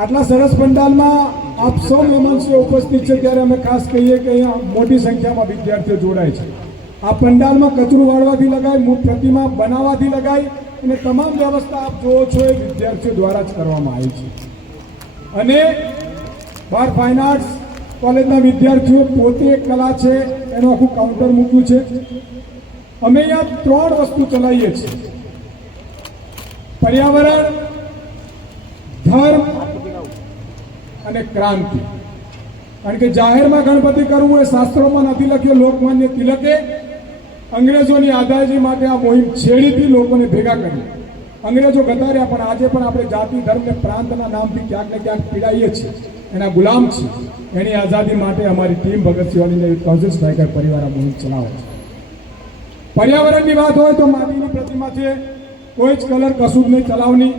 આટલા સરસ પંડાલમાં આપ સૌ મહેમાનશ્રીઓ ઉપસ્થિત છે ત્યારે અમે ખાસ કહીએ કે અહીંયા મોટી સંખ્યામાં વિદ્યાર્થીઓ જોડાય છે। આ પંડાલમાં કચરું વાળવાથી લગાય, મૂળ પ્રતિમા બનાવવાથી લગાય અને તમામ વ્યવસ્થા આપ જુઓ છો એ વિદ્યાર્થીઓ દ્વારા જ કરવામાં આવી છે। અને બાર ફાઇન આર્ટ્સ કોલેજના વિદ્યાર્થીઓ પોતે એક કલા છે એનું આખું કાઉન્ટર મૂક્યું છે। અમે અહીંયા 3 વસ્તુ ચલાવીએ છીએ: પર્યાવરણ, ધર્મ અને ક્રાંતિ। કારણ કે જાહેરમાં ગણપતિ કરવું એ શાસ્ત્રોમાં નથી લખ્યું। લોકમાન્ય તિલકે અંગ્રેજોની આઝાદી માટે આ મોહિમ છેડીથી લોકોને ભેગા કરી। અંગ્રેજો ગતાર્યા, પણ આજે પણ આપણે જાતિ, ધર્મ ને પ્રાંતના નામથી ક્યાંક ને ક્યાંક પીડાઈએ છીએ, એના ગુલામ છીએ। એની આઝાદી માટે અમારી ટીમ ભગતસિંહ વાલીને કાઉન્સિલ સ્ટ્રાઇકર પરિવાર આ મોહિમ ચલાવે છે। પર્યાવરણની વાત હોય તો માટીની પ્રતિમા છે, કોઈ જ કલર કશું જ નહીં ચલાવની।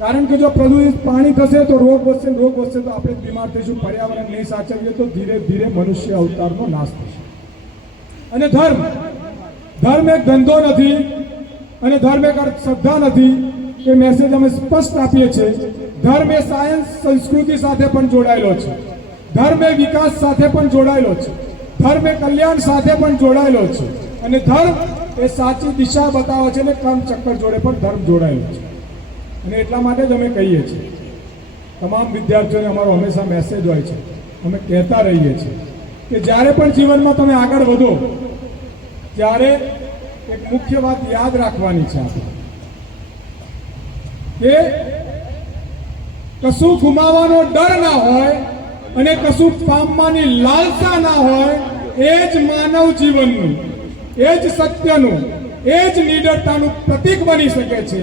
કારણ કે જો પ્રદૂષિત પાણી થશે તો રોગ વધશે, રોગ વધશે તો આપણે બીમાર થઈશું। પર્યાવરણ નહીં સાચવીએ તો ધીરે ધીરે મનુષ્ય અવતારનો નાશ થશે। અને ધર્મ એક ધંધો નથી અને ધર્મ એક શ્રદ્ધા નથી, એ મેસેજ અમે સ્પષ્ટ આપીએ છીએ। ધર્મ એ સાયન્સ, સંસ્કૃતિ સાથે પણ જોડાયેલો છે। ધર્મ એ વિકાસ સાથે પણ જોડાયેલો છે। ધર્મ એ કલ્યાણ સાથે પણ જોડાયેલો છે। અને ધર્મ એ સાચી દિશા બતાવે છે અને કર્મ ચક્કર જોડે પણ ધર્મ જોડાયેલો છે। અને એટલા માટે જ અમે કહીએ છીએ, તમામ વિદ્યાર્થીઓને અમારો હંમેશા મેસેજ હોય છે, અમે કહેતા રહીએ છીએ કે જ્યારે પણ જીવનમાં તમે આગળ વધો ત્યારે એક મુખ્ય વાત યાદ રાખવાની છે આપણે, કે કશું ગુમાવવાનો ડર ના હોય અને કશું પામવાની લાલસા ના હોય, એ જ માનવ જીવનનું, એ જ સત્યનું, એ જ નિડરતાનું પ્રતીક બની શકે છે।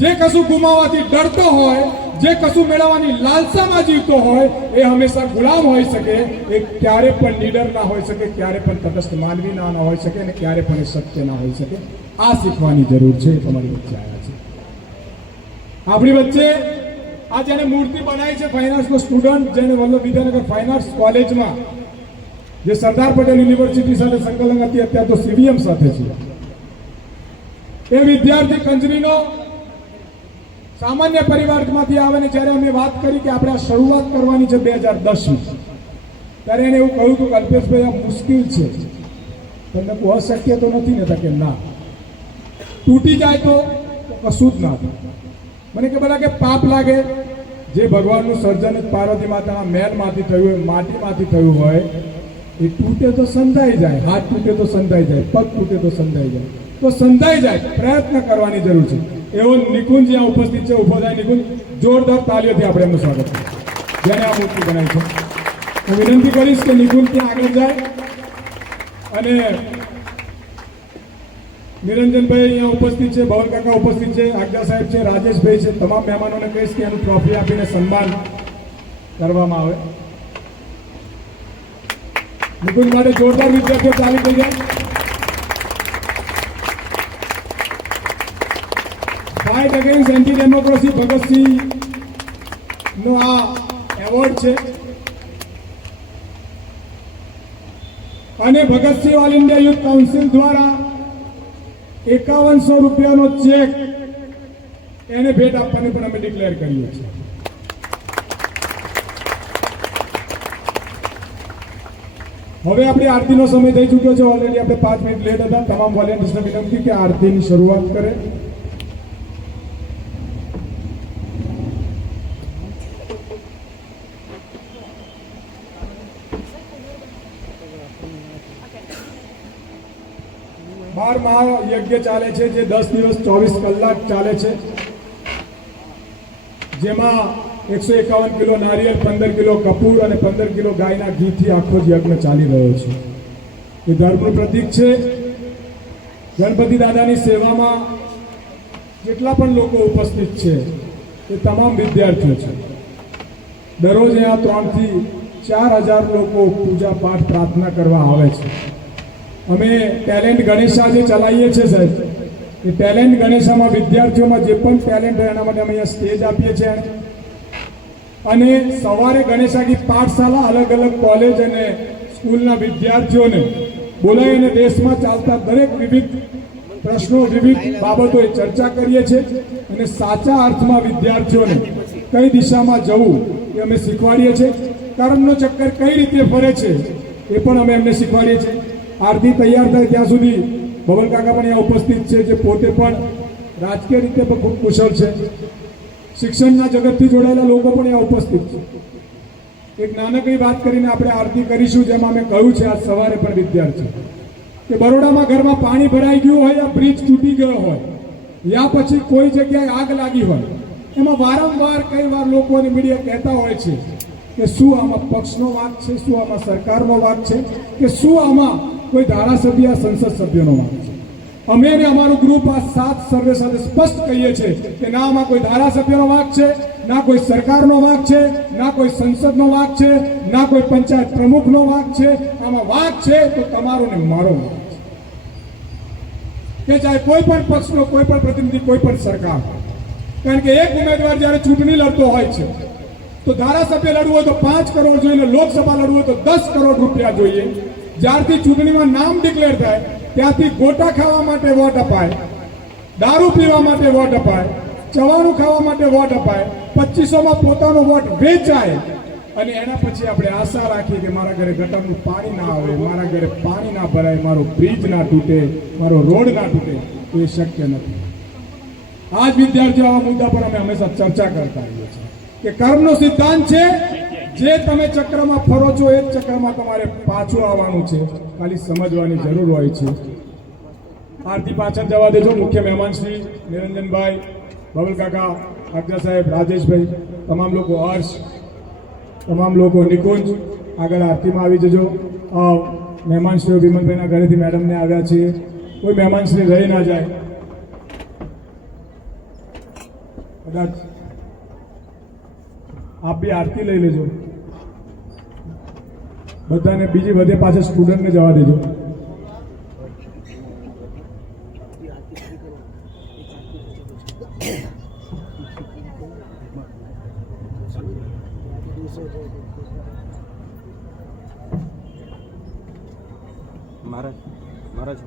જે કશું ગુમાવવાથી ડરતો હોય, જે કશું મેળવવાની લાલસામાં જીવતો હોય, એ હંમેશા ગુલામ હોઈ શકે, એ ક્યારે પણ નીડર ના હોઈ શકે, ક્યારે પણ તટસ્થ માનવી ના હોઈ શકે અને ક્યારે પણ એ સત્ય ના હોઈ શકે। આ શીખવાની જરૂર છે। તમારી વચ્ચે આવ્યા છે આપણી વચ્ચે આ જેને મૂર્તિ બનાવી છે, ફાઇન આર્ટ્સનો સ્ટુડન્ટ, જેને વલ્લભ વિદ્યાનગર ફાઇન આર્ટ્સ કોલેજમાં જે સરદાર પટેલ યુનિવર્સિટી સાથે સંકલન હતી, અત્યારે તો સીવીએમ સાથે છે, એ વિદ્યાર્થી કંજરીનો સામાન્ય પરિવારમાંથી આવે ને જ્યારે અમે વાત કરી કે આપણે આ શરૂઆત કરવાની છે 2010માં, ત્યારે એને એવું કહ્યું કે અલ્પેશભાઈ આ મુશ્કેલ છે, તમને કોઈ અશક્ય તો નથી ને? કે ના, તૂટી જાય તો કશું જ ના થાય। મને કે બધા કે પાપ લાગે, જે ભગવાનનું સર્જન પાર્વતી માતાના મહેલમાંથી થયું હોય, માટીમાંથી થયું હોય, એ તૂટે તો સંધાઈ જાય, હાથ તૂટે તો સંધાઈ જાય, પગ તૂટે તો સંધાઈ જાય, તો સંધાઈ જાય, પ્રયત્ન કરવાની જરૂર છે। એવો નિકુંજ જ્યાં ઉપસ્થિત છે, ઉભો થાય નિકુંજ, જોરદાર તાલીઓથી આપણે એમનું સ્વાગત કરીએ, જેને આ મૂર્તિ બનાવી છે। હું વિનંતી કરીશ કે નિકુંજ ત્યાં આગળ જાય અને નિરંજનભાઈ અહીંયા ઉપસ્થિત છે, ભવન કાકા ઉપસ્થિત છે, આગા સાહેબ છે, રાજેશભાઈ છે, તમામ મહેમાનોને કહીશ કે એનું ટ્રોફી આપીને સન્માન કરવામાં આવે। નિકુંજ માટે જોરદાર વિદ્યાર્થીઓ ચાલી થઈ જાય। Fight against anti democracy Bhagat Singh નો આ એવોર્ડ છે અને Bhagat Singh all India youth council દ્વારા 5100 રૂપિયાનો ચેક એને ભેટ આપવાની પણ અમે ડિક્લેર કરીએ છીએ। હવે આપણી આરતીનો સમય થઈ ચૂક્યો છે, ઓલરેડી આપણે 5 મિનિટ લેટ હતા। તમામ વોલેન્ટિયર્સને વિનંતી કે આરતીની શરૂઆત કરે। બાર મહાયજ્ઞ ચાલે છે, જે 10 દિવસ 24 કલાક ચાલે છે, જેમાં 151 કિલો નારિયેળ, 15 કિલો કપૂર અને 15 કિલો ગાયના ઘીથી આખો યજ્ઞ ચાલી રહ્યો છે। એ ધર્મનું પ્રતીક છે। ગણપતિ દાદાની સેવામાં જેટલા પણ લોકો ઉપસ્થિત છે એ તમામ વિદ્યાર્થીઓ છે। દરરોજ અહીંયા 3 થી 4000 લોકો પૂજા પાઠ પ્રાર્થના કરવા આવે છે। અમે ટેલેન્ટ ગણેશા જે ચલાવીએ છીએ સાહેબ, એ ટેલેન્ટ ગણેશામાં વિદ્યાર્થીઓમાં જે પણ ટેલેન્ટ હોય એના માટે અમે અહીંયા સ્ટેજ આપીએ છીએ અને સવારે ગણેશા ગીત પાઠશાલા, અલગ અલગ કોલેજ અને સ્કૂલના વિદ્યાર્થીઓને બોલાવી અને દેશમાં ચાલતા દરેક વિવિધ પ્રશ્નો, વિવિધ બાબતોએ ચર્ચા કરીએ છીએ અને સાચા અર્થમાં વિદ્યાર્થીઓને કઈ દિશામાં જવું એ અમે શીખવાડીએ છીએ. કર્મનો ચક્કર કઈ રીતે ફરે છે એ પણ અમે એમને શીખવાડીએ છીએ. આરતી તૈયાર થાય ત્યાં સુધી બબલ કાકા પણ અહીંયા ઉપસ્થિત છે, જે પોતે પણ રાજકીય રીતે પણ ખૂબ કુશળ છે. શિક્ષણના જગતથી જોડાયેલા લોકો પણ અહીંયા ઉપસ્થિત છે. એક નાનકડી વાત કરીને આપણે આરતી કરીશું, જેમાં મેં કહ્યું છે આજ સવારે પણ વિદ્યાર્થી કે બરોડામાં ઘરમાં પાણી ભરાઈ ગયું હોય, યા બ્રિજ તૂટી ગયો હોય, યા પછી કોઈ જગ્યાએ આગ લાગી હોય, એમાં વારંવાર કઈ વાર લોકો અને મીડિયા કહેતા હોય છે કે શું આમાં પક્ષનો વાંક છે, શું આમાં સરકારનો વાંક છે, કે શું આમાં કોઈ ધારાસભ્ય સંસદ સભ્યનો વાંક છે. અમે ને અમારું ગ્રુપ આ 7 સર્વે સાથે સ્પષ્ટ કહીએ છીએ કે ના આમાં કોઈ ધારાસભ્યનો વાંક છે, ના કોઈ સરકારનો વાંક છે, ના કોઈ સંસદનો વાંક છે, ના કોઈ પંચાયત પ્રમુખનો વાંક છે. આમાં વાંક છે તો તમારો ને મારો વાંક છે, કે ચાહે કોઈ પણ પક્ષનો કોઈ પણ પ્રતિનિધિ, કોઈ પણ સરકાર. કારણ કે એક ઉમેદવાર જ્યારે ચૂંટણી લડતો હોય છે તો ધારાસભ્ય લડવું હોય તો 5 કરોડ જોઈએ, લોકસભા લડવું હોય તો 10 કરોડ રૂપિયા જોઈએ. જ્યારથી ચૂંટણીમાં નામ ડિક્લેર થાય ત્યાંથી ગોટા ખાવા માટે વોટ અપાય, દારૂ પીવા માટે વોટ અપાય, ચવાણું ખાવા માટે વોટ અપાય, 2500માં પોતાનો વોટ વેચાય અને એના પછી આપણે આશા રાખીએ કે મારા ઘરે ગટરનું પાણી ના આવે, મારા ઘરે પાણી ના ભરાય, મારો બ્રિજ ના તૂટે, મારો રોડ ના તૂટે. એ શક્ય નથી. આ જ વિદ્યાર્થીઓ આવા મુદ્દા પર અમે હંમેશા ચર્ચા કરતા રહીએ છીએ કે કર્મનો સિદ્ધાંત છે, જે તમે ચક્રમાં ફરો છો એ જ ચક્રમાં તમારે પાછું આવવાનું છે. ખાલી સમજવાની જરૂર હોય છે. આરતી પાછળ જવા દેજો. મુખ્ય મહેમાન શ્રી નિરંજનભાઈ, બબલ કાકા, આગજા સાહેબ, રાજેશભાઈ, તમામ લોકો, હર્ષ, તમામ લોકો, નિકુંજ, આગળ આરતીમાં આવી જજો. મહેમાન શ્રી વિમલભાઈના ઘરેથી મેડમને આવ્યા છીએ. કોઈ મહેમાન શ્રી રહી ના જાય. કદાચ આપ બી આરતી લઈ લેજો. બધાને બીજી વધે પાછળ સ્ટુડન્ટને જવા દેજો. મહારાજ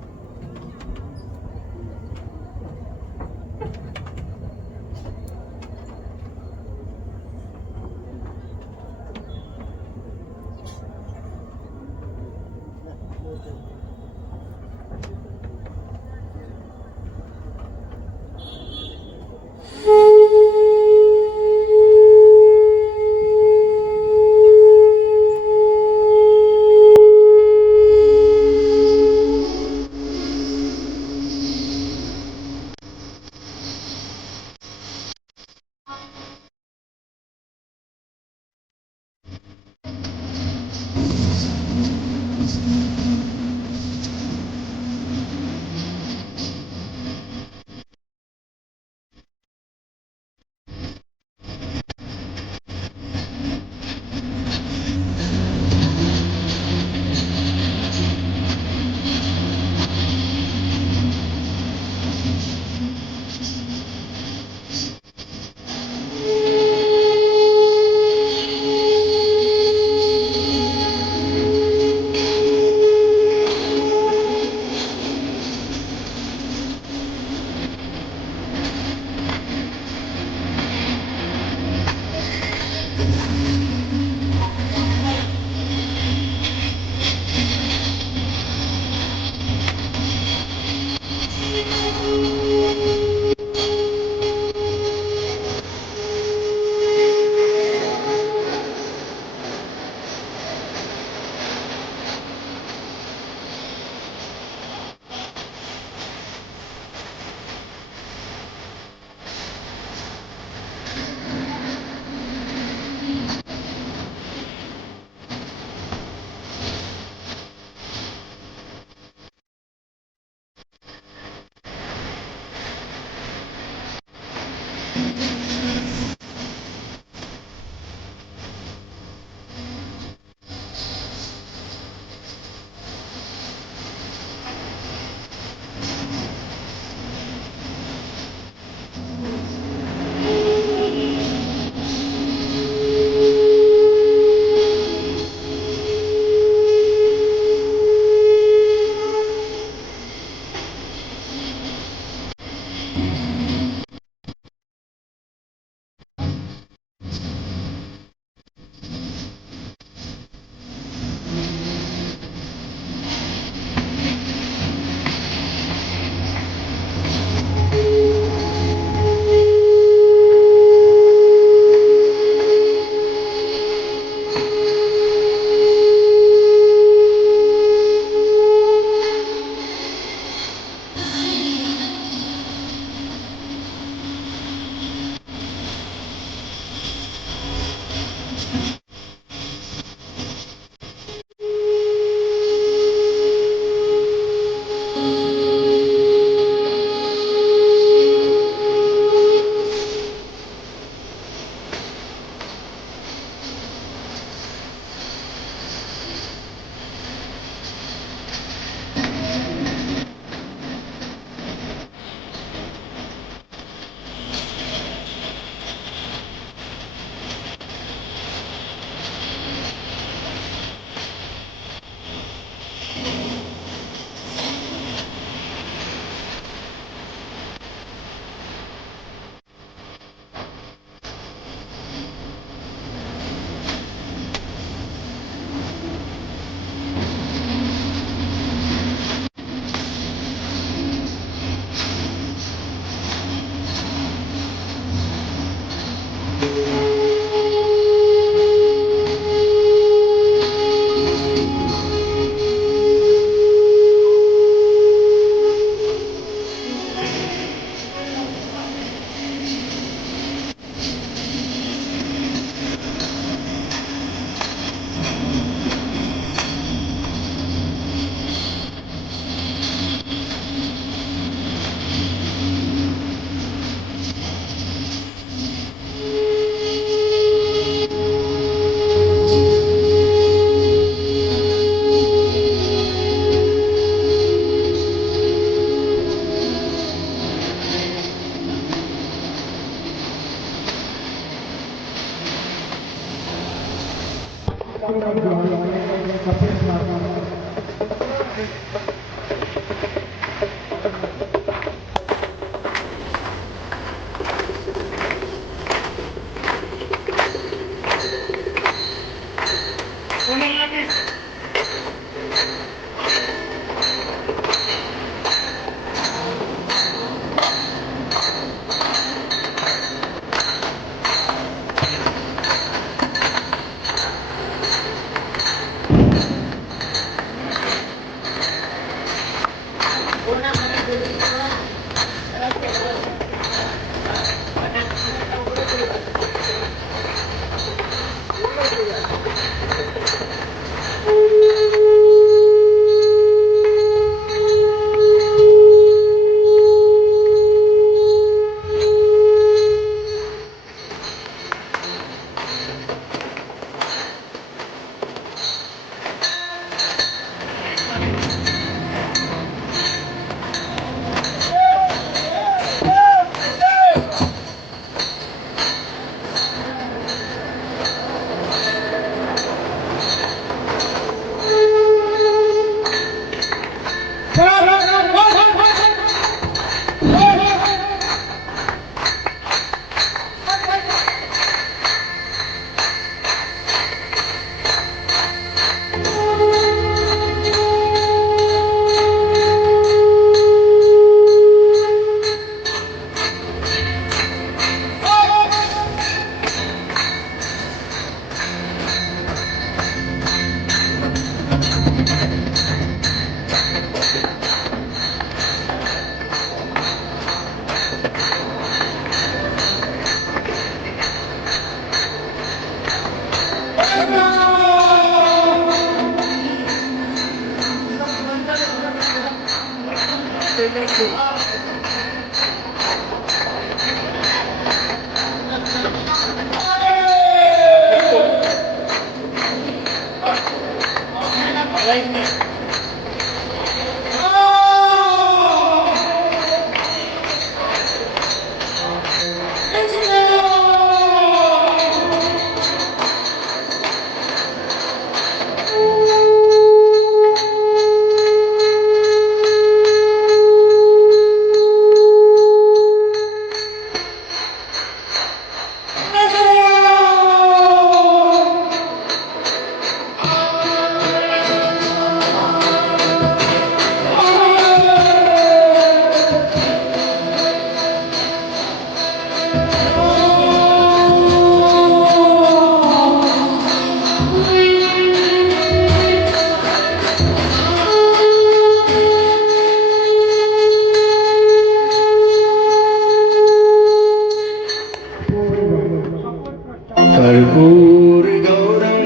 कर्पूरगौरं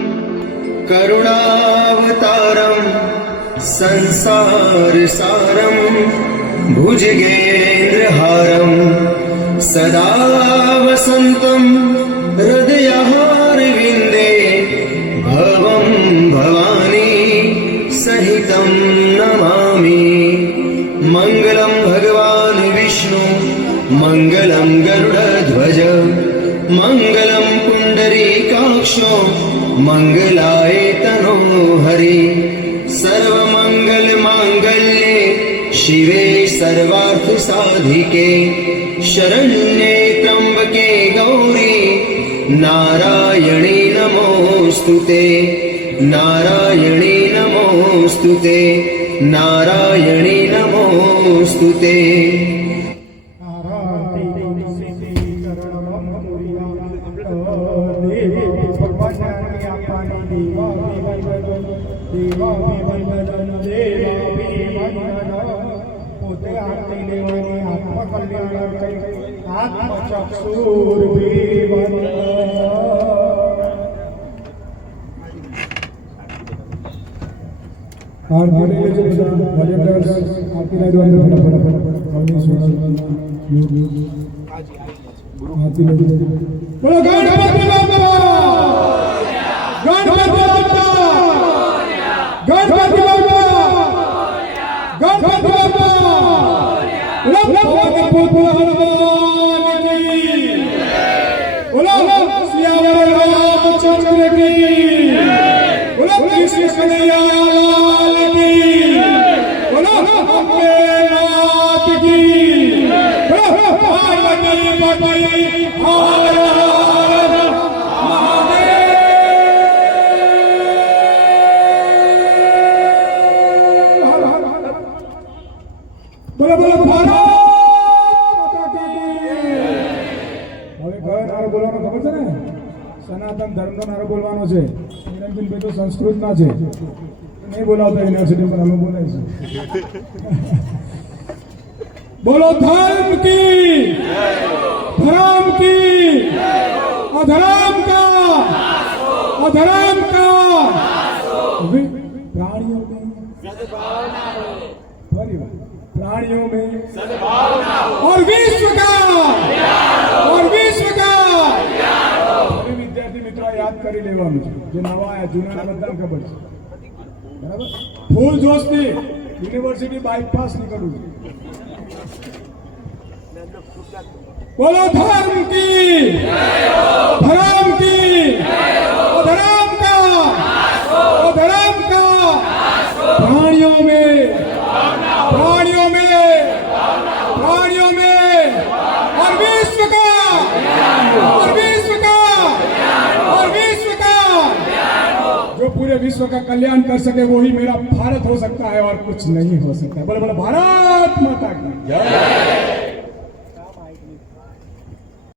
करुणावतारं संसारसारं भुजगेन्द्रहारं सदा वसन्तं हृदयहारविन्दे भवं भवानी सहितं नमामि। मङ्गलं भगवान् विष्णु मङ्गलं गरुडध्वज मङ्गलं पुण्डरीकाक्षो मङ्गलाय तनो हरि। सर्वमङ्गलमाङ्गल्ये शिवे सर्वार्थसाधिके शरण्ये त्र्यम्बके गौरी नारायणी नमोऽस्तुते नारायणी नमोऽस्तुते नारायणी नमोऽस्तुते। बोलो गणपति बाप्पा गणपति बाप्पा गणपति बाप्पा गणपति बाप्पा बोलो हनुमान की बोलो सियावर रामचंद्र की श्री श्री कन्हैया लाल की, बोलो अम्बे मात की, बोलो पार्वती पति हर हर महादेव। बोलो बोलो भारत माता की। હવે કયો નારો બોલવાનો ખબર છે ને? સનાતન ધર્મનો નારો બોલવાનો છે. નિરંજનભાઈ તો સંસ્કૃતના છે, નહીં બોલાવતા યુનિવર્સિટી પર, અમે બોલાવીશું. બોલો धर्म की, धर्म की, अधर्म का, अधर्म का, प्राणियों में प्राणियों में और विश्व का, और विश्व का. હવે વિદ્યાર્થી મિત્રો યાદ કરી લેવાનું છે, જે નવા આયા જૂના બધાને ખબર છે, બરાબર? ફૂલ જોશથી યુનિવર્સિટી બાયપાસ નીકળવું છે. बोलो धर्म की, धर्म की, धर्म का, धर्म का, प्राणियों में, प्राणियों में, प्राणियों में और विश्व का, और विश्व का, और विश्व का. जो पूरे विश्व का कल्याण कर सके वही मेरा भारत हो सकता है और कुछ नहीं हो सकता. बोलो बोलो भारत माता की जय.